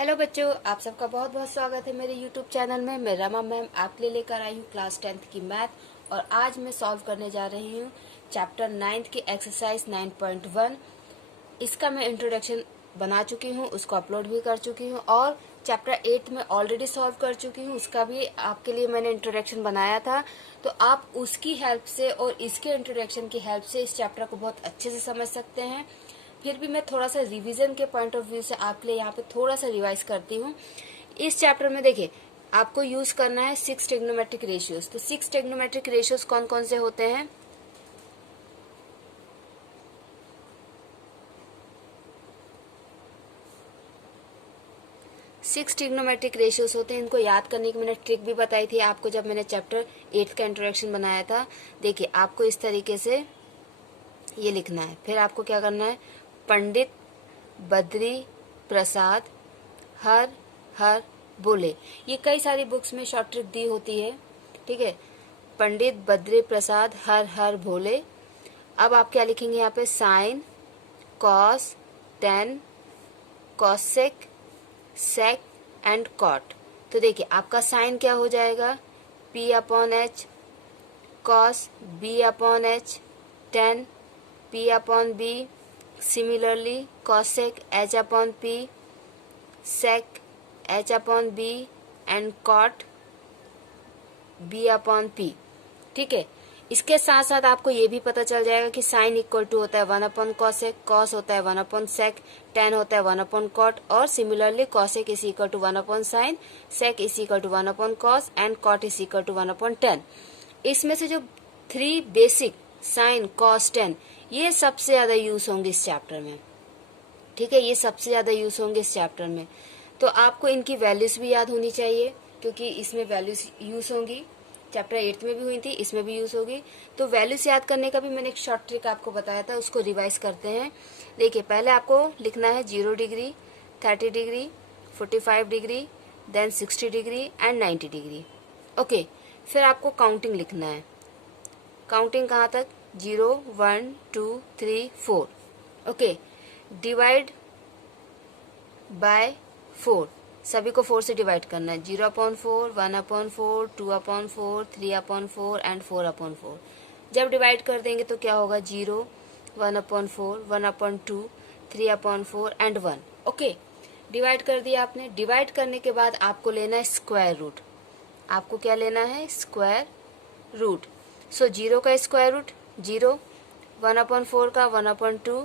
Hello बच्चों, आप सबका बहुत बहुत स्वागत है मेरे यूट्यूब चैनल में। मैं रमा मैम आपके लिए लेकर आई हूँ क्लास 10th की मैथ और आज मैं सॉल्व करने जा रही हूँ चैप्टर 9 की एक्सरसाइज 9.1। इसका मैं इंट्रोडक्शन बना चुकी हूँ, उसको अपलोड भी कर चुकी हूँ और चैप्टर 8 में ऑलरेडी सॉल्व कर चुकी हूँ, उसका भी आपके लिए मैंने इंट्रोडक्शन बनाया था। तो आप उसकी हेल्प से और इसके इंट्रोडक्शन की हेल्प से इस चैप्टर को बहुत अच्छे से समझ सकते हैं। फिर भी मैं थोड़ा सा रिवीजन के पॉइंट ऑफ व्यू से आपके लिए यहाँ पे थोड़ा सा रिवाइज करती हूँ। इस चैप्टर में देखिए आपको यूज करना है 6 ट्रिग्नोमेट्रिक रेशियोज। तो 6 ट्रिग्नोमेट्रिक रेशियोज कौन कौन से होते हैं? सिक्स ट्रिग्नोमेट्रिक रेशियोज होते हैं। इनको याद करने की मैंने ट्रिक भी बताई थी आपको जब मैंने चैप्टर 8 का इंट्रोडक्शन बनाया था। देखिए आपको इस तरीके से ये लिखना है, फिर आपको क्या करना है, पंडित बद्री प्रसाद हर हर बोले। ये कई सारी बुक्स में शॉर्ट ट्रिक दी होती है, ठीक है। पंडित बद्री प्रसाद हर हर भोले। अब आप क्या लिखेंगे यहाँ पे, sine cos tan cosec sec and cot. तो देखिए आपका साइन क्या हो जाएगा, P upon H, cos B upon H, tan P upon B, similarly cosec H upon P, sec H upon B and cot B upon P, ठीक है। इसके साथ साथ आपको ये भी पता चल जाएगा कि साइन इक्वल टू होता है 1 अपॉन कॉसेक, कॉस होता है 1 अपॉन सेक, टेन होता है 1 अपॉन कॉट और similarly cosec is equal to 1 upon sine, sec is equal to 1 upon cos and cot is equal to 1 upon tan. इसमें से जो 3 बेसिक साइन कॉस टेन ये सबसे ज्यादा यूज होंगे इस चैप्टर में, ठीक है। ये सबसे ज्यादा यूज होंगे इस चैप्टर में। तो आपको इनकी वैल्यूज भी याद होनी चाहिए क्योंकि इसमें वैल्यूज यूज होंगी। चैप्टर 8 में भी हुई थी, इसमें भी यूज होगी। तो वैल्यूज याद करने का भी मैंने एक शॉर्ट ट्रिक आपको बताया था, उसको रिवाइज करते हैं। देखिए पहले आपको लिखना है 0 degree, 30 degree, 45 degree, then 60 degree and 90 degree. Okay, फिर आपको काउंटिंग लिखना है। काउंटिंग कहाँ तक, 0 1 2 3 4। ओके, डिवाइड बाय 4, सभी को 4 से डिवाइड करना है। 0 upon 4, 1 upon 4, 2 upon 4, 3 upon 4 and 4 upon 4। जब डिवाइड कर देंगे तो क्या होगा, 0 1 upon 4, 1 upon 2, 3 upon 4 and 1। Okay, divide कर दिया आपने। डिवाइड करने के बाद आपको लेना है स्क्वायर रूट। आपको क्या लेना है, स्क्वायर रूट। सो 0 का स्क्वायर रूट 0, 1 अपॉन 4 का 1 अपॉन 2,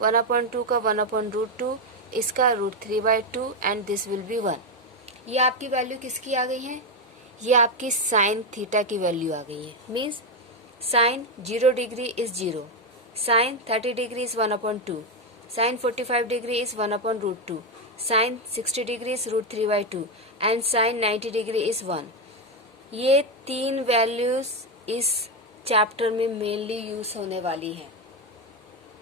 1 अपॉन 2 का 1 अपॉन रूट 2, इसका root 3/2 and this will be 1। ये आपकी वैल्यू किसकी आ गई है, ये आपकी साइन थीटा की वैल्यू आ गई है। Means sine 0 degree is 0, sine 30 degree is 1 upon 2, sine 45 degree is 1 upon root 2, sine 60 degree is root 3/2 and sine 90 degree is 1। ये 3 वैल्यूज इस चैप्टर में मेनली यूज होने वाली हैं।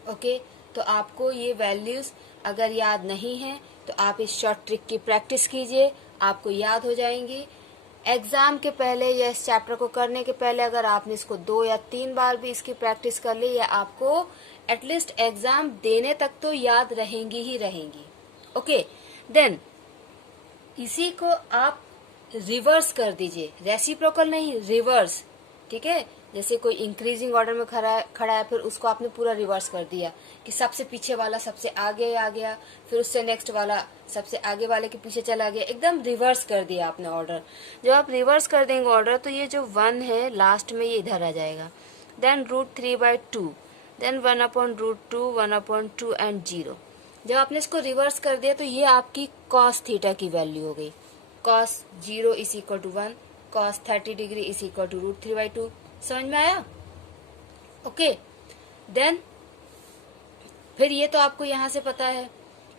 ओके, तो आपको ये वैल्यूज अगर याद नहीं है तो आप इस शॉर्ट ट्रिक की प्रैक्टिस कीजिए, आपको याद हो जाएंगी। एग्जाम के पहले या इस चैप्टर को करने के पहले अगर आपने इसको 2 या 3 बार भी इसकी प्रैक्टिस कर ली, या आपको एटलीस्ट एग्जाम देने तक तो याद रहेंगी ही रहेंगी। ओके, देन इसी को आप रिवर्स कर दीजिए, रेसिप्रोकल नहीं, रिवर्स, ठीक है। जैसे कोई इंक्रीजिंग ऑर्डर में खड़ा है, फिर उसको आपने पूरा रिवर्स कर दिया कि सबसे पीछे वाला सबसे आगे आ गया, फिर उससे नेक्स्ट वाला सबसे आगे वाले के पीछे चला गया, एकदम रिवर्स कर दिया आपने ऑर्डर। जब आप रिवर्स कर देंगे ऑर्डर तो ये जो 1 है लास्ट में ये इधर आ जाएगा, then root 3/2, then 1 upon root 2, 1 upon 2 and 0। जब आपने इसको रिवर्स कर दिया तो ये आपकी कॉस थीटा की वैल्यू हो गई। Cos 0 is equal to 1, cos 30 degree is equal to root 3/2। समझ में आया? ओके, देन फिर ये तो आपको यहाँ से पता है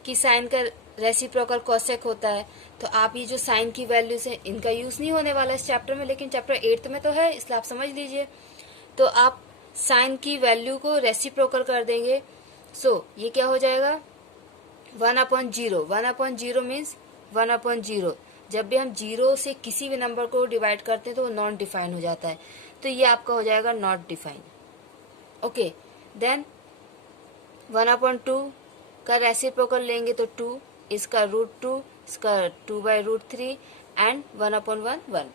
कि साइन का रेसिप्रोकल कोसेक होता है। तो आप ये जो साइन की वैल्यूज है इनका यूज नहीं होने वाला इस चैप्टर में, लेकिन चैप्टर 8 में तो है, इसलिए आप समझ लीजिए। तो आप साइन की वैल्यू को रेसिप्रोकल कर देंगे। सो ये क्या हो जाएगा, 1 अपॉन 0। 1 upon 0 means 1 upon 0। जब भी हम 0 से किसी भी नंबर को डिवाइड करते हैं तो वो नॉन डिफाइन हो जाता है, तो ये आपका हो जाएगा not define. Okay, then 1 upon 2 का रेसिप्रोकल लेंगे तो 2 इसका √2, इसका 2/√3 एंड 1/1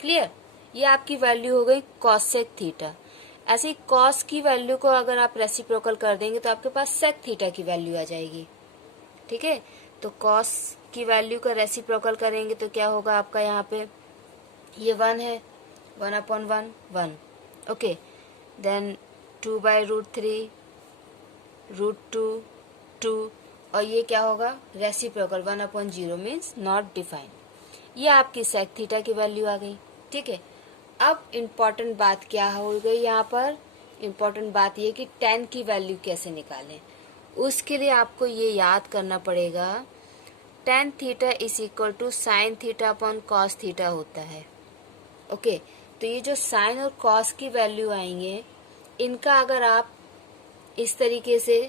क्लियर। ये आपकी वैल्यू हो गई कॉस सेक थीटा। ऐसे ही कॉस की वैल्यू को अगर आप रेसिप्रोकल कर देंगे तो आपके पास सेक थीटा की वैल्यू आ जाएगी। ठीक है, तो कॉस की वैल्यू का रेसिप्रोकल करेंगे तो क्या होगा आपका, यहाँ पे ये 1 है, 1/1 1, ओके, देन 2/√3 √2 2, और ये क्या होगा रेसिप्रोकल 1/0 मीन्स नॉट डिफाइन। ये आपकी सेक थीटा की वैल्यू आ गई। ठीक है, अब इम्पॉर्टेंट बात क्या हो गई यहाँ पर, इम्पॉर्टेंट बात ये कि tan की वैल्यू कैसे निकालें। उसके लिए आपको ये याद करना पड़ेगा tan theta is equal to sine theta upon cos theta होता है। ओके, तो ये जो साइन और कॉस की वैल्यू आएंगे, इनका अगर आप इस तरीके से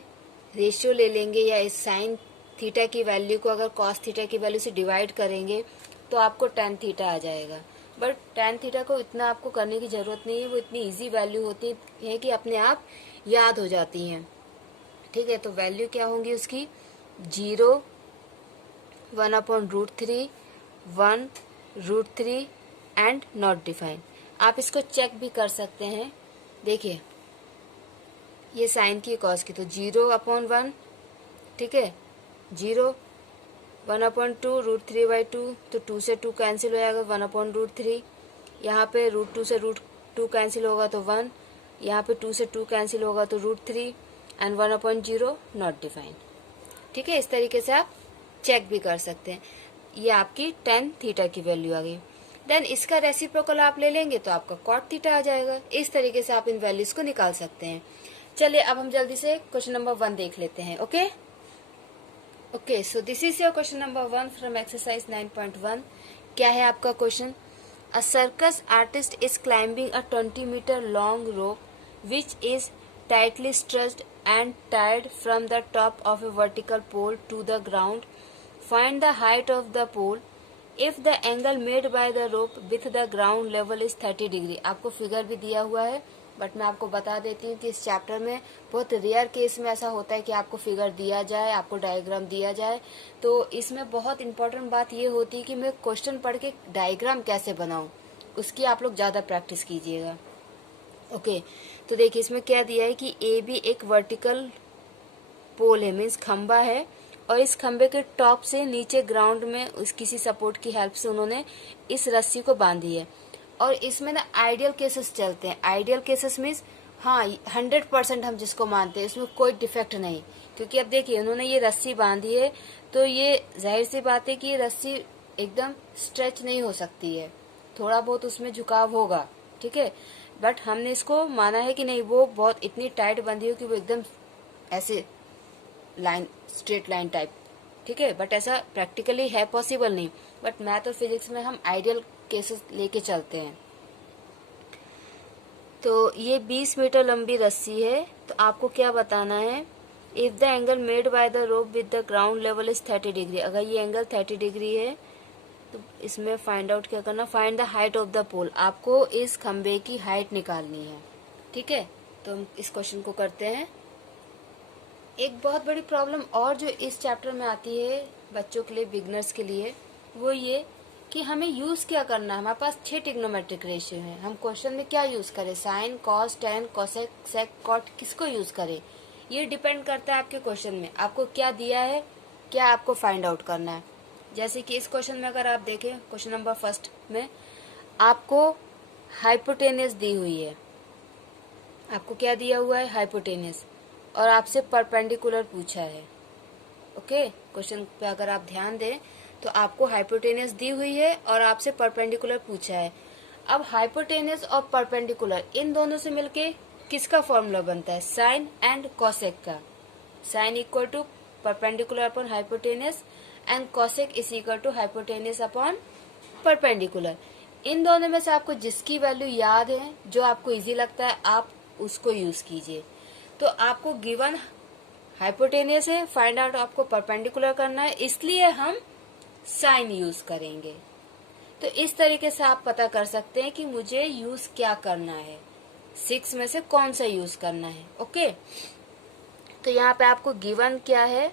रेशियो ले लेंगे या इस साइन थीटा की वैल्यू को अगर कॉस थीटा की वैल्यू से डिवाइड करेंगे तो आपको tan थीटा आ जाएगा। बट tan थीटा को इतना आपको करने की जरूरत नहीं है, वो इतनी इजी वैल्यू होती है कि अपने आप याद हो जाती हैं। ठीक है, तो वैल्यू क्या होंगी उसकी 0, 1/√3 1√3 एंड नॉट डिफाइन। आप इसको चेक भी कर सकते हैं। देखिए ये साइन की कॉस की, तो 0/1, ठीक है, 0, 1/2 √3/2, तो 2 से 2 कैंसिल हो जाएगा 1/√3। यहाँ पे √2 से √2 कैंसिल होगा तो 1, यहाँ पे 2 से 2 कैंसिल होगा तो √3 एंड 1/0 नॉट डिफाइन। ठीक है, इस तरीके से आप चेक भी कर सकते हैं। ये आपकी tan थीटा की वैल्यू आ गई। देन इसका रेसिप्रोकल आप ले लेंगे तो आपका cot थीटा आ जाएगा। इस तरीके से आप इन वैल्यूज को निकाल सकते हैं। चलिए अब हम जल्दी से क्वेश्चन नंबर 1 देख लेते हैं। Okay okay, so this is your question number 1 from exercise 9.1। क्या है आपका question, a circus artist is climbing a 20 metre long rope which is tightly stretched and tied from the top of a vertical pole to the ground. Find the height of the pole if the angle made by the rope with the ground level is 30 degree. आपको figure भी दिया हुआ है, but मैं आपको बता देती हूँ कि इस चैप्टर में बहुत रेयर केस में ऐसा होता है कि आपको फिगर दिया जाए, आपको डायग्राम दिया जाए। तो इसमें बहुत इंपॉर्टेंट बात ये होती है कि मैं क्वेश्चन पढ़ के डायग्राम कैसे बनाऊं, उसकी आप लोग ज़्यादा प्रैक्टिस कीजिएगा। ओके, तो देखिए इसमें क्या दिया है कि ए बी एक वर्टिकल पोल है, मीन्स खंबा है, और इस खंबे के टॉप से नीचे ग्राउंड में उस किसी सपोर्ट की हेल्प से उन्होंने इस रस्सी को बांधी है। और इसमें ना आइडियल केसेस चलते हैं। आइडियल केसेस मीन्स हाँ 100% हम जिसको मानते हैं इसमें कोई डिफेक्ट नहीं, क्योंकि अब देखिए उन्होंने ये रस्सी बांधी है तो ये जाहिर सी बात है कि ये रस्सी एकदम स्ट्रेच नहीं हो सकती है, थोड़ा बहुत उसमें झुकाव होगा। ठीक है, बट हमने इसको माना है कि नहीं वो बहुत इतनी टाइट बंधी हो कि वो एकदम ऐसे लाइन स्ट्रेट लाइन टाइप। ठीक है, बट ऐसा प्रैक्टिकली है पॉसिबल नहीं, बट मैथ और फिजिक्स में हम आइडियल केसेस लेके चलते हैं। तो ये 20 मीटर लंबी रस्सी है, तो आपको क्या बताना है, if the angle made by the rope with the ground level is 30 degree. अगर ये एंगल 30 डिग्री है तो इसमें फाइंड आउट क्या करना, find the height of the pole. आपको इस खंबे की हाइट निकालनी है। ठीक है, तो हम इस क्वेश्चन को करते हैं। एक बहुत बड़ी प्रॉब्लम और जो इस चैप्टर में आती है बच्चों के लिए, बिगनर्स के लिए, वो ये कि हमें यूज क्या करना है। हमारे पास 6 ट्रिग्नोमेट्रिक रेशियो है, हम क्वेश्चन में क्या यूज करें, साइन, कॉस, टेन, कोसेक, सेक, कॉट, किसको यूज करें, ये डिपेंड करता है आपके क्वेश्चन में आपको क्या दिया है, क्या आपको फाइंड आउट करना है। जैसे कि इस क्वेश्चन में अगर आप देखें, क्वेश्चन नंबर 1 में आपको हाइपोटेनस दी हुई है, आपको क्या दिया हुआ है, हाइपोटेनस, और आपसे परपेंडिकुलर पूछा है। ओके, क्वेश्चन पे अगर आप ध्यान दें तो आपको हाइपोटेनस दी हुई है और आपसे परपेंडिकुलर पूछा है। अब हाइपोटेनस और परपेंडिकुलर इन दोनों से मिलके किसका फॉर्मूला बनता है, साइन एंड कोसेक का। Sine equal to perpendicular upon hypotenuse and cosec is equal to hypotenuse upon perpendicular. इन दोनों में से आपको जिसकी वैल्यू याद है, जो आपको इजी लगता है, आप उसको यूज कीजिए। तो आपको गिवन हाइपोटेनस है, फाइंड आउट आपको परपेंडिकुलर करना है, इसलिए हम साइन यूज करेंगे। तो इस तरीके से आप पता कर सकते हैं कि मुझे यूज क्या करना है, 6 में से कौन सा यूज करना है। ओके, तो यहाँ पे आपको गिवन क्या है,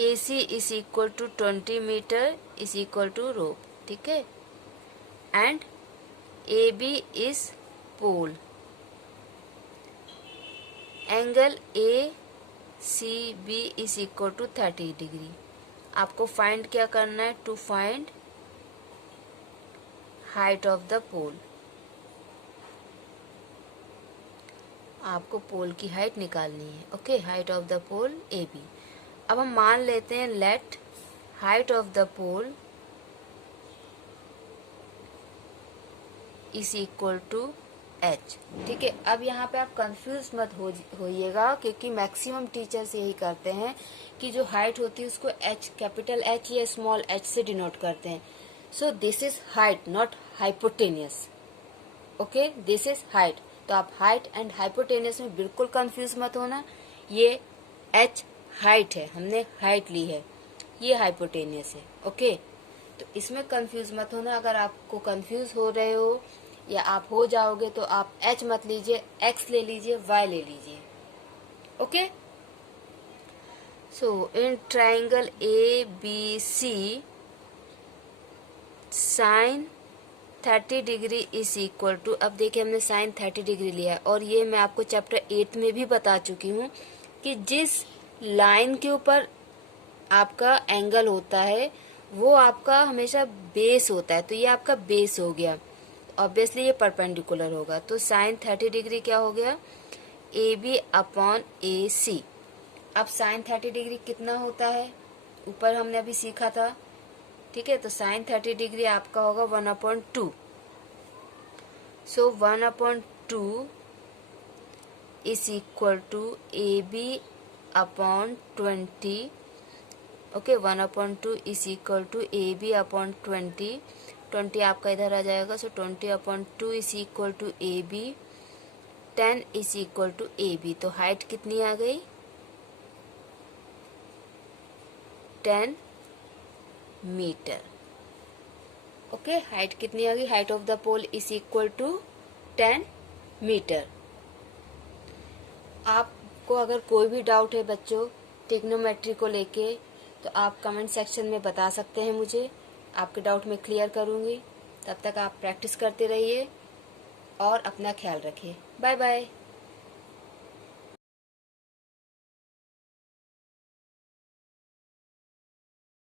AC is equal to 20 metre is equal to rope, ठीक है। And AB is pole, angle ACB is equal to 30 degree. आपको फाइंड क्या करना है? To find height of the pole. आपको पोल की हाइट निकालनी है, okay. Height of the pole AB। अब हम मान लेते हैं let height of the pole is equal to H, ठीक है। अब यहाँ पे आप कंफ्यूज मत होइएगा, क्योंकि मैक्सिमम टीचर्स यही करते हैं कि जो हाइट होती है उसको H, कैपिटल H या स्मॉल h से डिनोट करते हैं। सो this is height, not hypotenuse, okay. This is height. तो आप हाइट एंड हाइपोटेनियस में बिल्कुल कंफ्यूज मत होना। ये H हाइट है, हमने हाइट ली है, ये हाइपोटेनियस है, ओके। तो इसमें कंफ्यूज मत होना। अगर आपको कंफ्यूज हो रहे हो या आप हो जाओगे तो आप H मत लीजिए, X ले लीजिए, Y ले लीजिए, okay. So in triangle ABC sine 30 degree is equal to, अब देखिए हमने साइन 30 डिग्री लिया है, और ये मैं आपको चैप्टर 8 में भी बता चुकी हूँ कि जिस लाइन के ऊपर आपका एंगल होता है वो आपका हमेशा बेस होता है। तो ये आपका बेस हो गया, ऑब्वियसली ये परपेंडिकुलर होगा। तो साइन 30 डिग्री क्या हो गया? AB upon AC। अब साइन 30 डिग्री कितना होता है? ऊपर हमने अभी सीखा था, ठीक है। तो साइन 30 डिग्री आपका होगा 1/2। So 1/2 is equal to AB upon 20, okay. 1/2 is equal to AB upon 20 आपका इधर आ जाएगा। So 20/2 is equal to AB, 10 is equal to AB। तो हाइट कितनी आ गई? 10 मीटर, ओके। हाइट कितनी आ गई? Height of the pole is equal to 10 metre. आपको अगर कोई भी डाउट है बच्चों ट्रिग्नोमेट्री को लेके, तो आप कमेंट सेक्शन में बता सकते हैं मुझे, आपके डाउट में क्लियर करूँगी। तब तक आप प्रैक्टिस करते रहिए और अपना ख्याल रखिए। Bye bye.